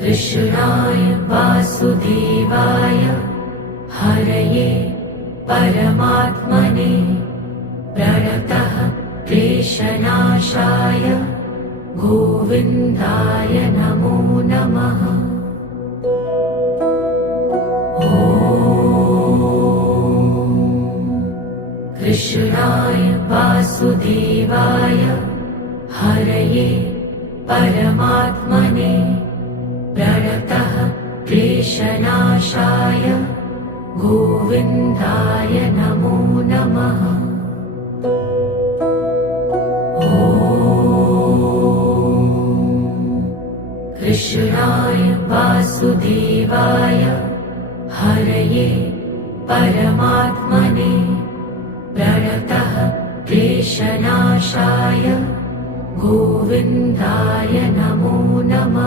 कृष्णाय वासुदेवाय हरये परमात्मने प्रणतः क्लेशनाशाय गोविन्दाय नमो नमः। कृष्णाय वासुदेवाय हरये परमात्मने प्रणतः क्लेशनाशाय गोविन्दाय नमो नमः। कृष्णाय वासुदेवाय हरये परमात्मने प्रणतः क्लेशनाशाय गोविन्दाय नमो नमः।